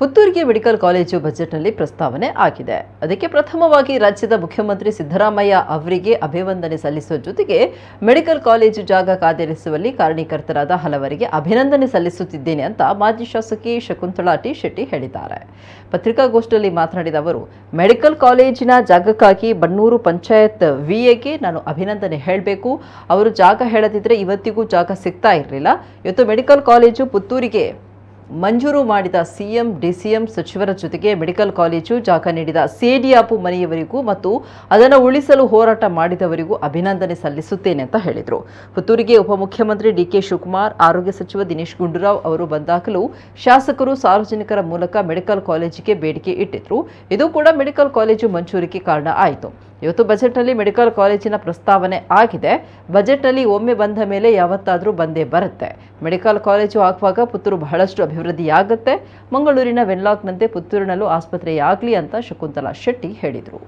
ಪುತ್ತೂರಿಗೆ medical college ಬಜೆಟ್ನಲ್ಲಿ ಪ್ರಸ್ತಾವನೆ ಆಗಿದೆ. ಅದಕ್ಕೆ ಪ್ರಥಮವಾಗಿ ರಾಜ್ಯದ ಮುಖ್ಯಮಂತ್ರಿ ಸಿದ್ದರಾಮಯ್ಯ ಅವರಿಗೆ ಅಭಿವಂದನೆ ಸಲ್ಲಿಸುವ ಜೊತೆಗೆ ಮೆಡಿಕಲ್ ಕಾಲೇಜು ಜಾಗ ಕಾದಿರಿಸುವಲ್ಲಿ ಕಾರಣೀಕರ್ತರಾದ ಹಲವರಿಗೆ ಅಭಿನಂದನೆ ಸಲ್ಲಿಸುತ್ತಿದ್ದೇನೆ ಅಂತ ಮಾಜಿ ಶಾಸಕಿ ಶಕುಂತಳಾ ಟಿ ಶೆಟ್ಟಿ ಹೇಳಿದ್ದಾರೆ. ಪತ್ರಿಕಾಗೋಷ್ಠಿಯಲ್ಲಿ ಮಾತನಾಡಿದ ಅವರು, ಮೆಡಿಕಲ್ ಕಾಲೇಜಿನ ಜಾಗಕ್ಕಾಗಿ ಬನ್ನೂರು ಪಂಚಾಯತ್ ವಿಎಗೆ ನಾನು ಅಭಿನಂದನೆ ಹೇಳಬೇಕು. ಅವರು ಜಾಗ ಹೇಳದಿದ್ರೆ ಇವತ್ತಿಗೂ ಜಾಗ ಸಿಗ್ತಾ ಇರಲಿಲ್ಲ. ಇವತ್ತು ಮೆಡಿಕಲ್ ಕಾಲೇಜು ಪುತ್ತೂರಿಗೆ ಮಂಜೂರು ಮಾಡಿದ ಸಿಎಂ, ಡಿಸಿಎಂ ಸಚಿವರ ಜೊತೆಗೆ ಮೆಡಿಕಲ್ ಕಾಲೇಜು ಜಾಗ ನೀಡಿದ ಸೇಡಿಯಾಪು ಮನೆಯವರಿಗೂ ಮತ್ತು ಅದನ್ನು ಉಳಿಸಲು ಹೋರಾಟ ಮಾಡಿದವರಿಗೂ ಅಭಿನಂದನೆ ಸಲ್ಲಿಸುತ್ತೇನೆ ಅಂತ ಹೇಳಿದರು. ಪುತ್ತೂರಿಗೆ ಉಪಮುಖ್ಯಮಂತ್ರಿ ಡಿಕೆ ಶಿವಕುಮಾರ್, ಆರೋಗ್ಯ ಸಚಿವ ದಿನೇಶ್ ಗುಂಡೂರಾವ್ ಅವರು ಬಂದಾಗಲೂ ಶಾಸಕರು ಸಾರ್ವಜನಿಕರ ಮೂಲಕ ಮೆಡಿಕಲ್ ಕಾಲೇಜಿಗೆ ಬೇಡಿಕೆ ಇಟ್ಟಿದ್ರು. ಇದು ಕೂಡ ಮೆಡಿಕಲ್ ಕಾಲೇಜು ಮಂಜೂರಿಗೆ ಕಾರಣ ಆಯಿತು. ಇವತ್ತು ಬಜೆಟ್ನಲ್ಲಿ ಮೆಡಿಕಲ್ ಕಾಲೇಜಿನ ಪ್ರಸ್ತಾವನೆ ಆಗಿದೆ. ಬಜೆಟ್ನಲ್ಲಿ ಒಮ್ಮೆ ಬಂದ ಮೇಲೆ ಯಾವತ್ತಾದರೂ ಬಂದೇ ಬರುತ್ತೆ. ಮೆಡಿಕಲ್ ಕಾಲೇಜು ಆಗುವಾಗ ಪುತ್ತೂರು ಬಹಳಷ್ಟು ಅಭಿವೃದ್ಧಿಯಾಗುತ್ತೆ. ಮಂಗಳೂರಿನ ವೆನ್ಲಾಕ್ನಂತೆ ಪುತ್ತೂರಿನಲ್ಲೂ ಆಸ್ಪತ್ರೆಯಾಗಲಿ ಅಂತ ಶಕುಂತಲಾ ಶೆಟ್ಟಿ ಹೇಳಿದರು.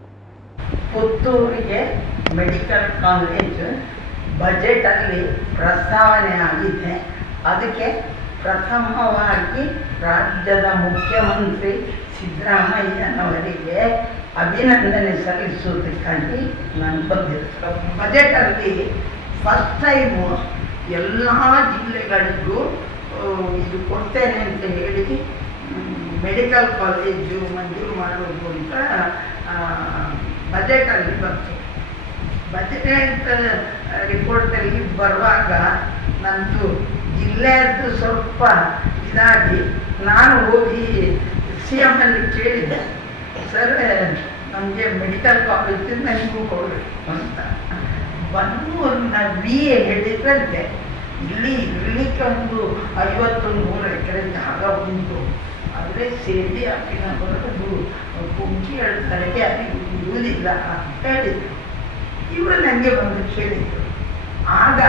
ಪುತ್ತೂರಿಗೆ ಮೆಡಿಕಲ್ ಕಾಲೇಜ್ ಬಜೆಟಲ್ಲಿ ಪ್ರಸ್ತಾವನೆ ಆಗಿದೆ. ಅದಕ್ಕೆ ಪ್ರಥಮವಾಗಿ ರಾಜ್ಯದ ಮುಖ್ಯಮಂತ್ರಿ ಸಿದ್ದರಾಮಯ್ಯನವರಿಗೆ ಅಭಿನಂದನೆ ಸಲ್ಲಿಸುವುದಕ್ಕಾಗಿ ನಾನು ಬಂದಿರ್ತೀನಿ. ಬಜೆಟಲ್ಲಿ ಫಸ್ಟ್ ಟೈಮು ಎಲ್ಲ ಜಿಲ್ಲೆಗಳಿಗೂ ಇದು ಕೊಡ್ತೇನೆ ಅಂತ ಹೇಳಿ ಮೆಡಿಕಲ್ ಕಾಲೇಜು ಮಂಜೂರು ಮಾಡುವುದು ಅಂತ ಬಜೆಟಲ್ಲಿ ಬಂತು. ಬಜೆಟ್ ರಿಪೋರ್ಟಲ್ಲಿ ಬರುವಾಗ ನಂದು ಜಿಲ್ಲೆಯದ್ದು ಸ್ವಲ್ಪ ಇದಾಗಿ ನಾನು ಹೋಗಿ CM ಅಲ್ಲಿ ಕೇಳಿದೆ, ಸರ್ ನಮಗೆ ಮೆಡಿಕಲ್ ಕಾಲೇಜ್ ನನಗೂ ಕೊಡಬೇಕು ಅಂತ. ಬನ್ನೂರಿನ VA ಹೇಳಿದ್ರಂತೆ, ಇರಲಿಕ್ಕೆ ಒಂದು 50-100 ಎಕರೆ ಜಾಗ ಉಂಟು, ಆದರೆ ಸೇಡಿ ಹಾಕಿನ ಬರೋದು ಕುಂಕಿ ಹೇಳ್ತಾರೆ, ಅದು ಇರುವುದಿಲ್ಲ ಅಂತ ಹೇಳಿದರು. ಇವರು ನನಗೆ ಬಂದು ಕೇಳಿದರು. ಆಗ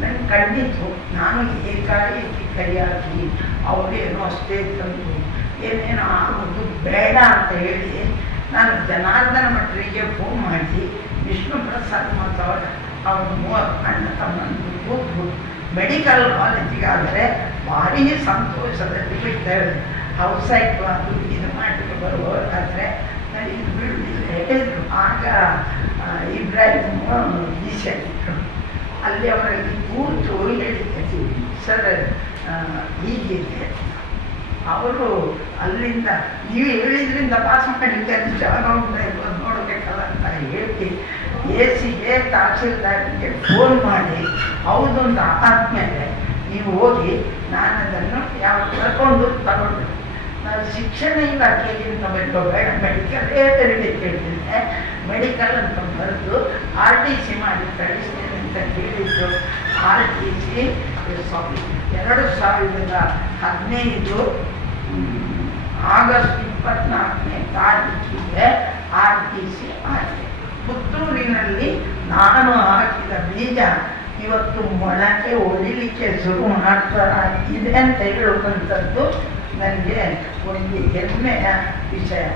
ನನಗೆ ಕಂಡಿತು, ನಾನು ಏಕಾಏಕಿ ಕೈಯಾಗಿ ಅವರೇನೋ ಅಷ್ಟೇ ತಂದು ಏನೇನೋ ಆಗೋದು ಬೇಡ ಅಂತ ಹೇಳಿ ನಾನು ಜನಾರ್ದನ ಭಟ್ರಿಗೆ ಫೋನ್ ಮಾಡಿ ವಿಷ್ಣು ಪ್ರಸಾದ್ ಮತ್ತು ಅವ್ರ 30 ಅಣ್ಣ ತಮ್ಮಂದು ಕೂತು ಮೆಡಿಕಲ್ ಕಾಲೇಜಿಗಾದರೆ ಭಾರೀ ಸಂತೋಷದಲ್ಲಿ ಬಿಡ್ತೇವೆ, ಔಟ್ಸೈಡ್ ಅದು ಇದು ಮಾಡಲಿಕ್ಕೆ ಬರುವವರಾದರೆ ನಾನು ಇದು ಬಿಡುವುದಿಲ್ಲ ಹೇಳಿದರು. ಆಗ ಇಬ್ರಾಹಿಂ ಈಶಾನಿದ್ರು, ಅಲ್ಲಿ ಅವರಲ್ಲಿ ಕೂತು ಹೇಳಿದ್ದೆ, ಸರ್ ಹೀಗಿದೆ, ಅವರು ಅಲ್ಲಿಂದ ನೀವು ಹೇಳಿದ್ರಿಂದ ಪಾಸ್ ಮಾಡಲಿಕ್ಕೆ ಅದು ಜಾಗ ನೋಡಬೇಕಲ್ಲ ಅಂತ ಹೇಳಿ AC-ಗೆ ತಹಸೀಲ್ದಾರ್ಗೆ ಫೋನ್ ಮಾಡಿ ಹೌದೊಂದು ಆದಮೇಲೆ ನೀವು ಹೋಗಿ ನಾನು ಅದನ್ನು ಯಾವ ಕರ್ಕೊಂಡು ತಗೊಂಡು ನಾನು ಶಿಕ್ಷಣ ಇಲಾಖೆಗಿಂತ ಬೇಡ ಮೆಡಿಕಲ್ಲೇ ಕೇಳ್ತಿದ್ದೆ, ಮೆಡಿಕಲ್ ಅಂತ ಬರೆದು RTC ಮಾಡಿ ಕಳಿಸ್ತೇನೆ ಅಂತ ಹೇಳಿದ್ದು. RTC 2015 ಆಗಸ್ಟ್ 24ನೇ ತಾರೀಕಿಗೆ RTC ಆಗಿದೆ. ಪುತ್ತೂರಿನಲ್ಲಿ ನಾನು ಹಾಕಿದ ಬೀಜ ಇವತ್ತು ಮೊಳಕೆ ಹೊಡಿಲಿಕ್ಕೆ ಶುರು ಮಾಡ್ತಾರೆ ಅಂತ ಹೇಳುವಂಥದ್ದು ನನಗೆ ಒಂದು ಹೆಮ್ಮೆಯ ವಿಷಯ.